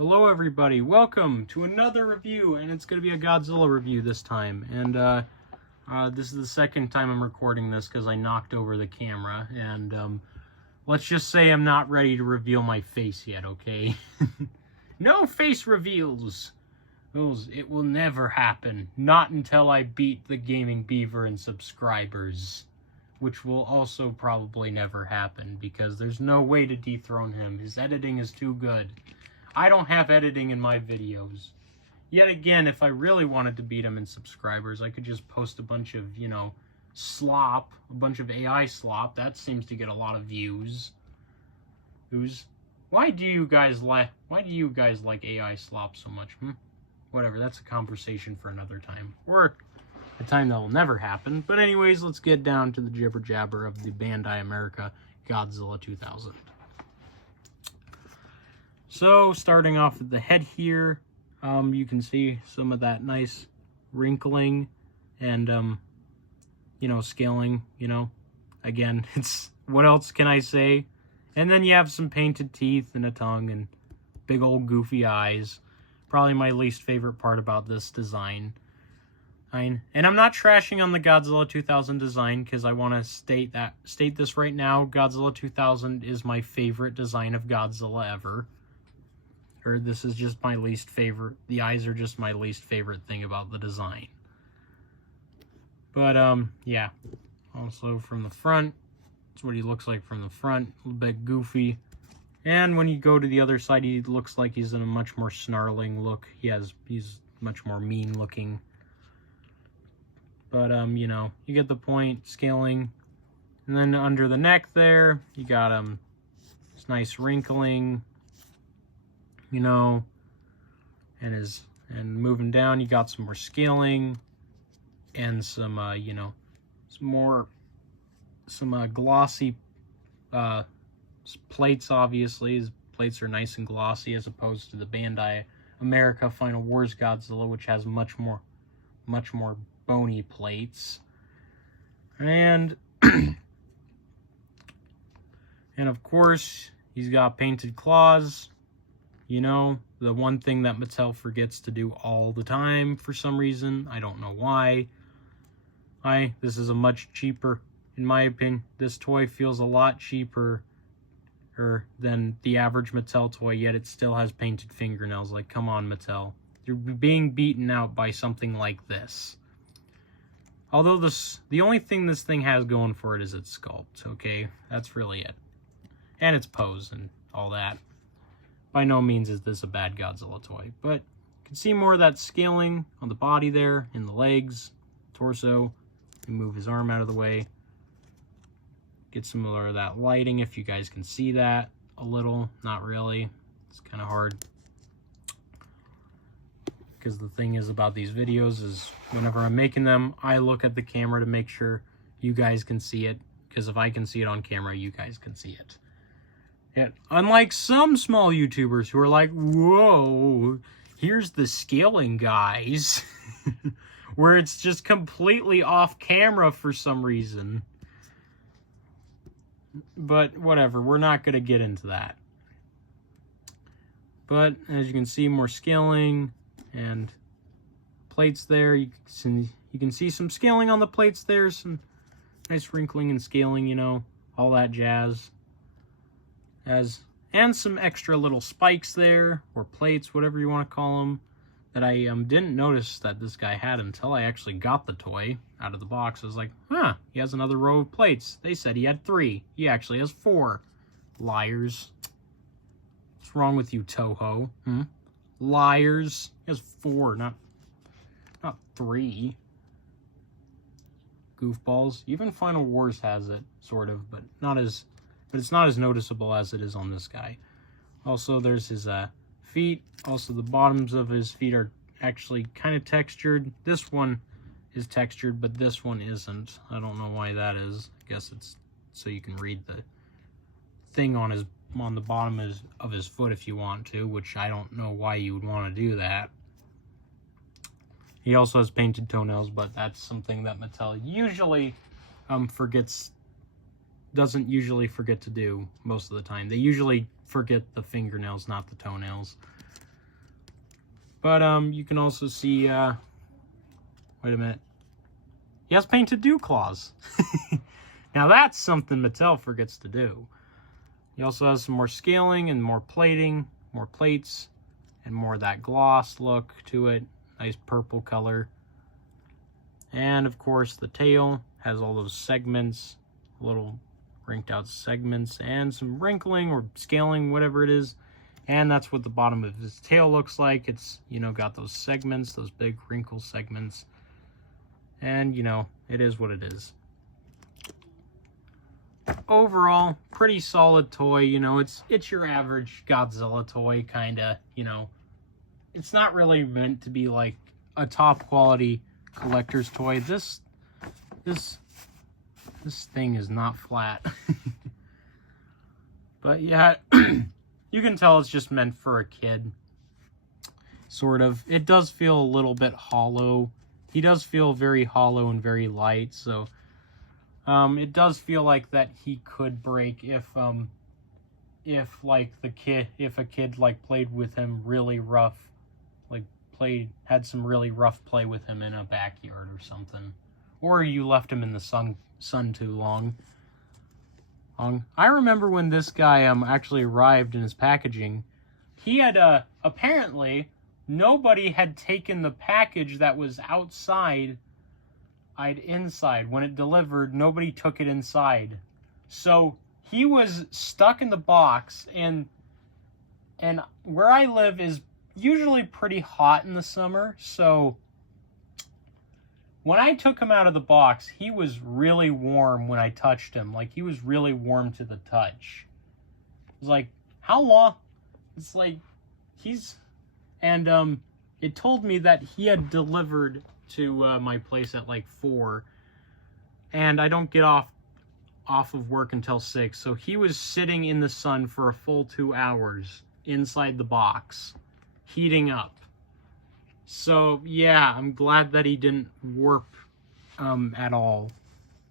Hello everybody, welcome to another review, and it's going to be a Godzilla review this time. And this is the second time I'm recording this because I knocked over the camera, and let's just say I'm not ready to reveal my face yet, okay? No face reveals! It will never happen. Not until I beat the Gaming Beaver in subscribers. Which will also probably never happen, because there's no way to dethrone him. His editing is too good. I don't have editing in my videos. Yet again, if I really wanted to beat him in subscribers, I could just post a bunch of, slop. A bunch of AI slop. That seems to get a lot of views. Why do you guys like AI slop so much? Whatever, that's a conversation for another time. Or a time that will never happen. But anyways, let's get down to the jibber jabber of the Bandi America Godzilla 2000. So, starting off at the head here, you can see some of that nice wrinkling and, scaling, Again, what else can I say? And then you have some painted teeth and a tongue and big old goofy eyes. Probably my least favorite part about this design. And I'm not trashing on the Godzilla 2000 design because I want to state this right now. Godzilla 2000 is my favorite design of Godzilla ever. Or this is just my least favorite. The eyes are just my least favorite thing about the design. But, yeah. Also from the front, that's what he looks like from the front. A little bit goofy. And when you go to the other side, he looks like he's in a much more snarling look. He's much more mean looking. But, you get the point, scaling. And then under the neck there, you got, this nice wrinkling. And moving down, you got some more scaling and some, some glossy plates. Obviously, his plates are nice and glossy as opposed to the Bandi America Final Wars Godzilla, which has much more bony plates. And and of course, he's got painted claws. The one thing that Mattel forgets to do all the time for some reason. I don't know why. This is a much cheaper, in my opinion, this toy feels a lot cheaper than the average Mattel toy, yet it still has painted fingernails. Like, come on, Mattel. You're being beaten out by something like this. Although the only thing this thing has going for it is its sculpt, okay? That's really it. And its pose and all that. By no means is this a bad Godzilla toy, but you can see more of that scaling on the body there, in the legs, torso. You move his arm out of the way. Get some more of that lighting if you guys can see that a little. Not really. It's kind of hard. Because the thing is about these videos is whenever I'm making them, I look at the camera to make sure you guys can see it. Because if I can see it on camera, you guys can see it. And unlike some small YouTubers who are like, whoa, here's the scaling, guys. Where it's just completely off camera for some reason. But whatever, we're not going to get into that. But as you can see, more scaling and plates there. You can see some scaling on the plates there. Some nice wrinkling and scaling, all that jazz. And some extra little spikes there, or plates, whatever you want to call them, that I didn't notice that this guy had until I actually got the toy out of the box. I was like, huh, he has another row of plates. They said he had 3. He actually has 4. Liars. What's wrong with you, Toho? Liars. He has 4, not 3. Goofballs. Even Final Wars has it, sort of, but it's not as noticeable as it is on this guy. Also, there's his feet. Also, the bottoms of his feet are actually kind of textured. This one is textured, but this one isn't. I don't know why that is. I guess it's so you can read the thing on the bottom of his foot if you want to, which I don't know why you would want to do that. He also has painted toenails, but that's something that Mattel usually doesn't usually forget to do most of the time. They usually forget the fingernails, not the toenails. But you can also see, wait a minute. He has painted dew claws. Now that's something Mattel forgets to do. He also has some more scaling and more plating, more plates, and more of that gloss look to it. Nice purple color. And of course the tail has all those segments, little wrinked out segments, and some wrinkling or scaling, whatever it is. And that's what the bottom of his tail looks like. It's, you know, got those segments, those big wrinkle segments. And, you know, it is what it is. Overall, pretty solid toy. You know, it's your average Godzilla toy, kind of, you know. It's not really meant to be like a top quality collector's toy. This thing is not flat. But yeah, you can tell it's just meant for a kid. Sort of. It does feel a little bit hollow. He does feel very hollow and very light, so it does feel like that he could break if a kid like played with him really rough, like had some really rough play with him in a backyard or something, or you left him in the sun too long. I remember when this guy actually arrived in his packaging, he had apparently nobody had taken the package that was outside inside. When it delivered, nobody took it inside. So he was stuck in the box, and where I live is usually pretty hot in the summer, so when I took him out of the box, he was really warm when I touched him. Like, he was really warm to the touch. It was like, how long? It's like, and it told me that he had delivered to my place at like 4, and I don't get off of work until 6, so he was sitting in the sun for a full 2 hours inside the box, heating up. So yeah, I'm glad that he didn't warp at all,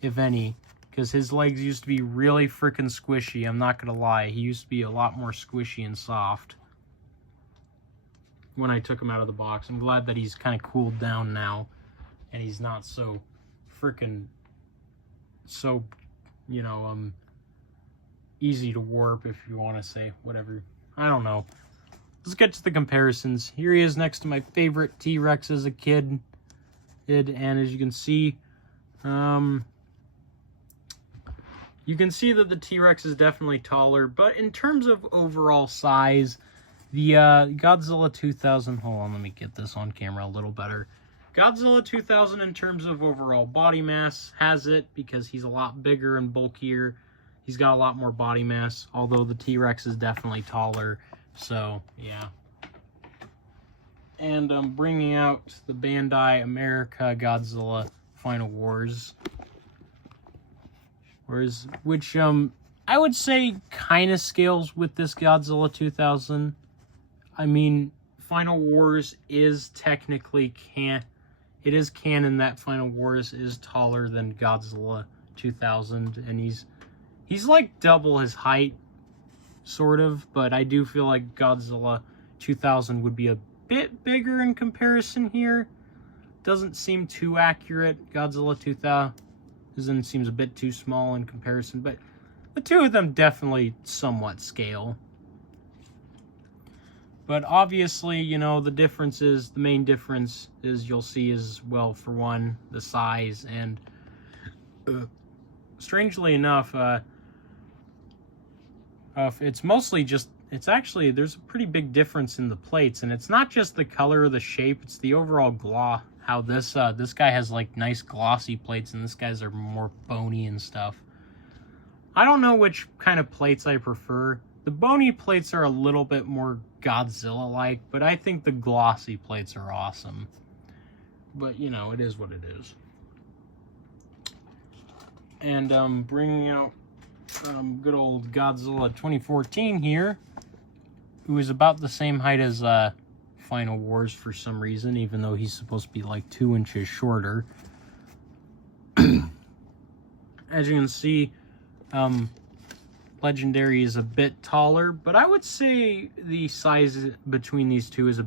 if any, because his legs used to be really freaking squishy. I'm not gonna lie, he used to be a lot more squishy and soft when I took him out of the box. I'm glad that he's kind of cooled down now, and he's not so freaking, you know, easy to warp, if you want to say, whatever. I don't know. Let's get to the comparisons. Here he is next to my favorite T-Rex as a kid. And as you can see, that the T-Rex is definitely taller. But in terms of overall size, the Godzilla 2000... Hold on, let me get this on camera a little better. Godzilla 2000, in terms of overall body mass, has it because he's a lot bigger and bulkier. He's got a lot more body mass, although the T-Rex is definitely taller. So, yeah. And I'm bringing out the Bandi America Godzilla Final Wars. Which I would say kind of scales with this Godzilla 2000. I mean, Final Wars is technically it is canon that Final Wars is taller than Godzilla 2000, and he's like double his height, sort of, but I do feel like Godzilla 2000 would be a bit bigger in comparison here. Doesn't seem too accurate. Godzilla 2000 seems a bit too small in comparison, but the two of them definitely somewhat scale. But obviously, you know, the main difference is you'll see is, well, for one, the size, and strangely enough, it's mostly just, there's a pretty big difference in the plates, and it's not just the color or the shape, it's the overall gloss, how this guy has, like, nice glossy plates, and this guy's are more bony and stuff. I don't know which kind of plates I prefer. The bony plates are a little bit more Godzilla-like, but I think the glossy plates are awesome. But, you know, it is what it is. And bringing out good old Godzilla 2014 here, who is about the same height as Final Wars for some reason, even though he's supposed to be like 2 inches shorter. As you can see, Legendary is a bit taller, but I would say the size between these two is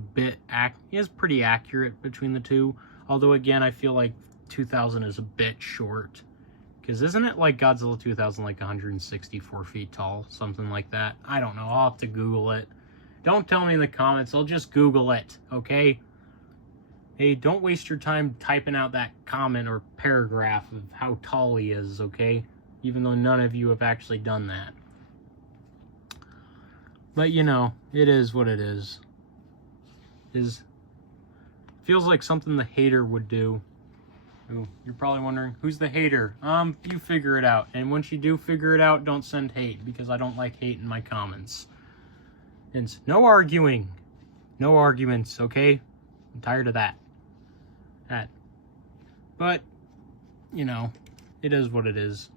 pretty accurate between the two. Although again, I feel like 2000 is a bit short. Because isn't it like Godzilla 2000 like 164 feet tall? Something like that. I don't know. I'll have to Google it. Don't tell me in the comments. I'll just Google it, okay? Hey, don't waste your time typing out that comment or paragraph of how tall he is, okay? Even though none of you have actually done that. But, you know, it is what it is. Feels like something the hater would do. Ooh, you're probably wondering, who's the hater? You figure it out. And once you do figure it out, don't send hate, because I don't like hate in my comments. And no arguing. No arguments, okay? I'm tired of that. But, you know, it is what it is.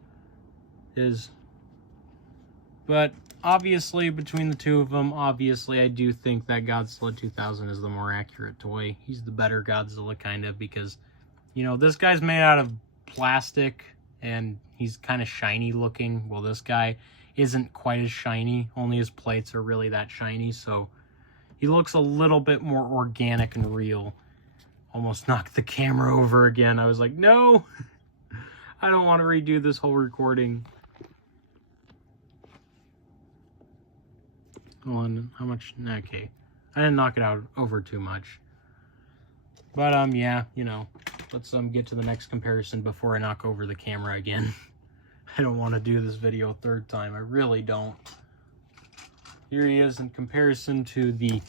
But obviously, between the two of them, obviously I do think that Godzilla 2000 is the more accurate toy. He's the better Godzilla, kind of, because, you know, this guy's made out of plastic and he's kind of shiny looking. Well, this guy isn't quite as shiny. Only his plates are really that shiny, so he looks a little bit more organic and real. Almost knocked the camera over again. I was like, no, I don't want to redo this whole recording. Hold on, how much? Okay, I didn't knock it out over too much. But yeah, you know, let's get to the next comparison before I knock over the camera again. I don't want to do this video a third time. I really don't. Here he is in comparison to the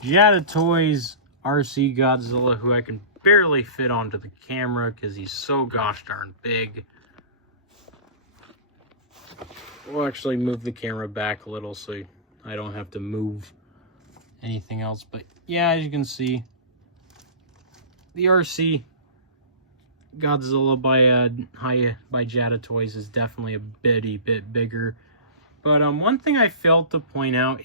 Jada Toys RC Godzilla, who I can barely fit onto the camera because he's so gosh darn big. We'll actually move the camera back a little so I don't have to move anything else. But yeah, as you can see, the RC Godzilla by Jada Toys is definitely a bit bigger. But one thing I failed to point out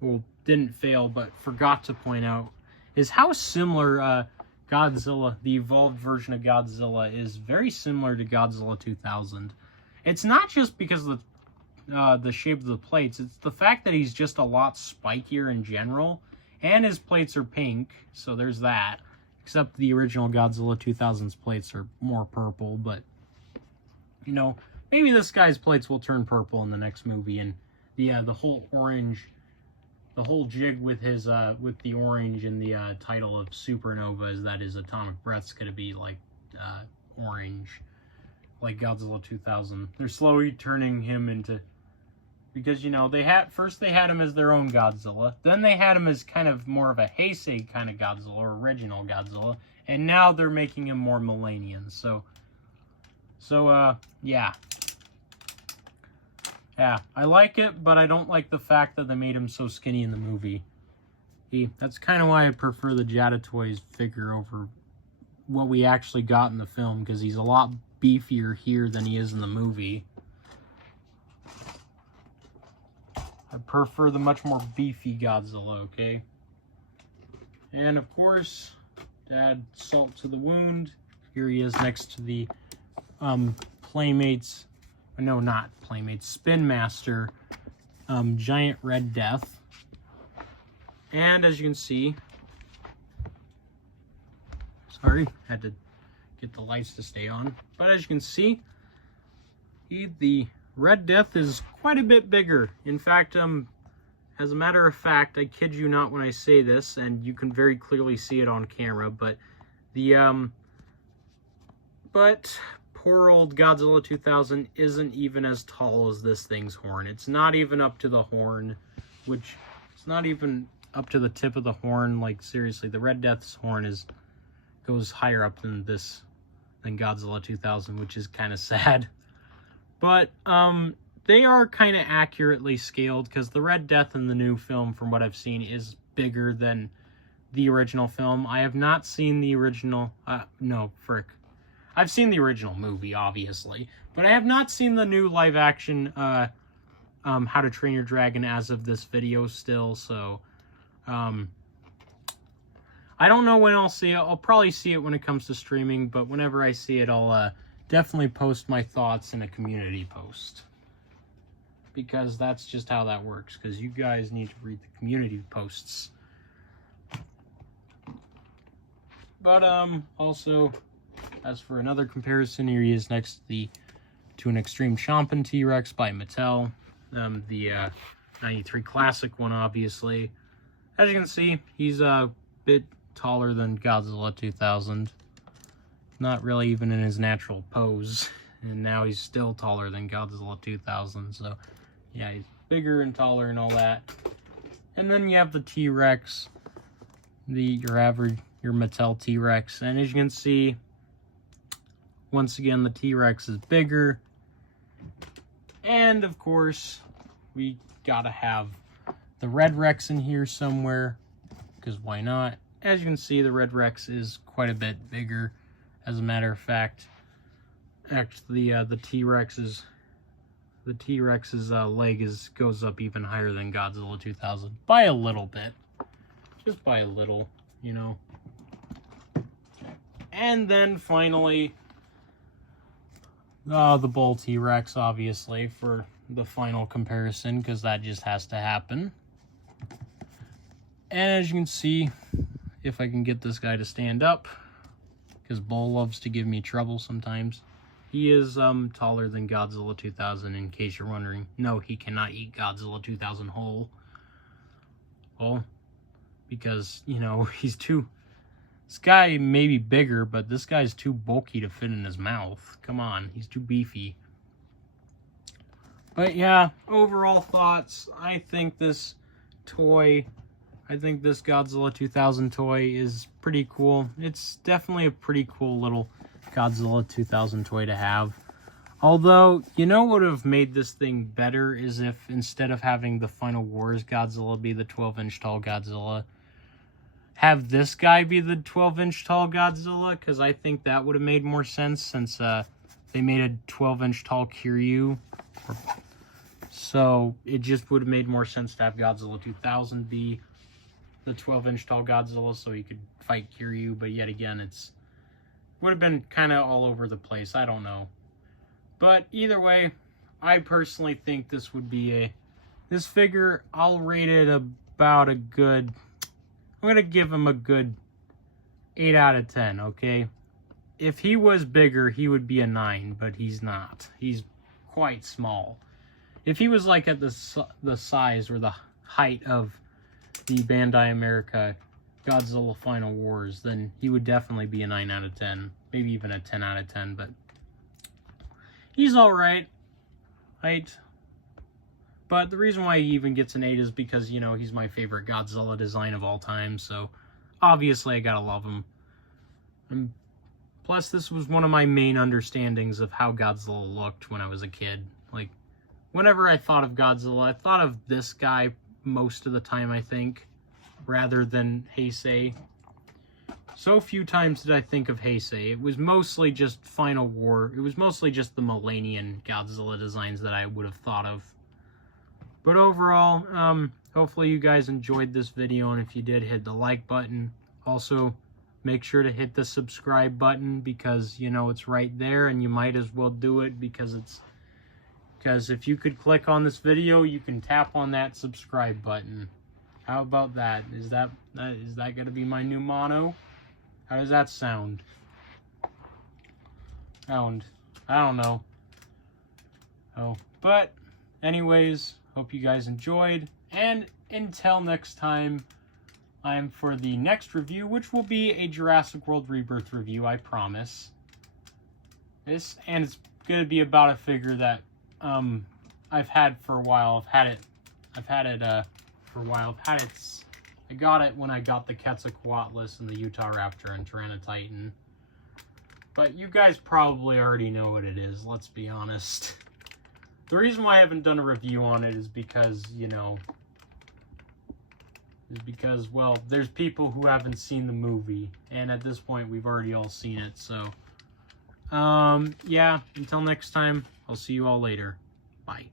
well, didn't fail, but forgot to point out, is how similar Godzilla, the evolved version of Godzilla, is very similar to Godzilla 2000. It's not just because of the shape of the plates, it's the fact that he's just a lot spikier in general, and his plates are pink, so there's that. Except the original Godzilla 2000's plates are more purple, but, you know, maybe this guy's plates will turn purple in the next movie, and the whole orange, the whole jig with his with the orange in the title of Supernova is that his atomic breath's gonna be like orange, like Godzilla 2000. They're slowly turning him into, because, you know, first they had him as their own Godzilla, then they had him as kind of more of a Heisei kind of Godzilla, or original Godzilla, and now they're making him more Millennium. So yeah. Yeah, I like it, but I don't like the fact that they made him so skinny in the movie. That's kind of why I prefer the Jada Toys figure over what we actually got in the film, because he's a lot beefier here than he is in the movie. I prefer the much more beefy Godzilla, okay? And of course, to add salt to the wound, here he is next to the Playmates, no, not Playmates, Spin Master Giant Red Death. And as you can see, sorry, had to get the lights to stay on, but as you can see, the Red Death is quite a bit bigger. In fact, as a matter of fact, I kid you not when I say this, and you can very clearly see it on camera, but poor old Godzilla 2000 isn't even as tall as this thing's horn. It's not even up to the horn, which it's not even up to the tip of the horn. Like, seriously, the Red Death's horn goes higher up than Godzilla 2000, which is kind of sad. But they are kind of accurately scaled, because the Red Death in the new film, from what I've seen, is bigger than the original film. I have not seen the original, I've seen the original movie, obviously, but I have not seen the new live-action How to Train Your Dragon as of this video still, so I don't know when I'll see it. I'll probably see it when it comes to streaming, but whenever I see it, I'll definitely post my thoughts in a community post. because that's just how that works, because you guys need to read the community posts. But also, as for another comparison, here he is next to an Extreme Chompin T-Rex by Mattel. The 93 Classic one, obviously. As you can see, he's a bit taller than Godzilla 2000. Not really even in his natural pose. And now he's still taller than Godzilla 2000. So, yeah, he's bigger and taller and all that. And then you have the T-Rex. Your Mattel T-Rex. And as you can see, once again, the T-Rex is bigger. And, of course, we gotta have the Red Rex in here somewhere, because why not? As you can see, the Red Rex is quite a bit bigger. As a matter of fact, actually, the T-Rex's leg goes up even higher than Godzilla 2000 by a little bit, just by a little, you know. And then finally, the Bull T-Rex, obviously, for the final comparison, because that just has to happen. And as you can see, if I can get this guy to stand up, because Bull loves to give me trouble sometimes, he is taller than Godzilla 2000, in case you're wondering. No, he cannot eat Godzilla 2000 whole. Well, because, you know, he's too... This guy may be bigger, but this guy's too bulky to fit in his mouth. Come on, he's too beefy. But yeah, overall thoughts, I think this Godzilla 2000 toy is pretty cool. It's definitely a pretty cool little Godzilla 2000 toy to have. Although, you know what would have made this thing better is if instead of having the Final Wars Godzilla be the 12-inch tall Godzilla, have this guy be the 12-inch tall Godzilla, because I think that would have made more sense, since they made a 12-inch tall Kiryu. So it just would have made more sense to have Godzilla 2000 be the 12-inch tall Godzilla, so he could fight Kiryu. But yet again, would have been kind of all over the place. I don't know. But either way, I personally think this would be this figure, I'll rate it about a good... I'm going to give him a good 8 out of 10, okay? If he was bigger, he would be a 9, but he's not. He's quite small. If he was like at the size or the height of the Bandi America Godzilla Final Wars, then he would definitely be a 9 out of 10. Maybe even a 10 out of 10, but he's alright. Right? But the reason why he even gets an 8 is because, you know, he's my favorite Godzilla design of all time, so obviously I gotta love him. And plus, this was one of my main understandings of how Godzilla looked when I was a kid. Like, whenever I thought of Godzilla, I thought of this guy most of the time, I think, rather than Heisei. So few times did I think of Heisei. It was mostly just Final War. It was mostly just the Millennium Godzilla designs that I would have thought of. But overall, hopefully you guys enjoyed this video, and if you did, hit the like button. Also, make sure to hit the subscribe button, because, you know, it's right there, and you might as well do it, because if you could click on this video, you can tap on that subscribe button. How about that? Is that going to be my new motto? How does that sound? I don't know. Oh, but anyways, hope you guys enjoyed, and until next time, I'm for the next review, which will be a Jurassic World Rebirth review, I promise. And it's going to be about a figure that I've had for a while. I've had it for a while. I got it when I got the Quetzalcoatlus and the Utah Raptor and Tyranotitan. But you guys probably already know what it is, let's be honest. The reason why I haven't done a review on it is because, you know, well, there's people who haven't seen the movie, and at this point, we've already all seen it, so, yeah, until next time, I'll see you all later. Bye.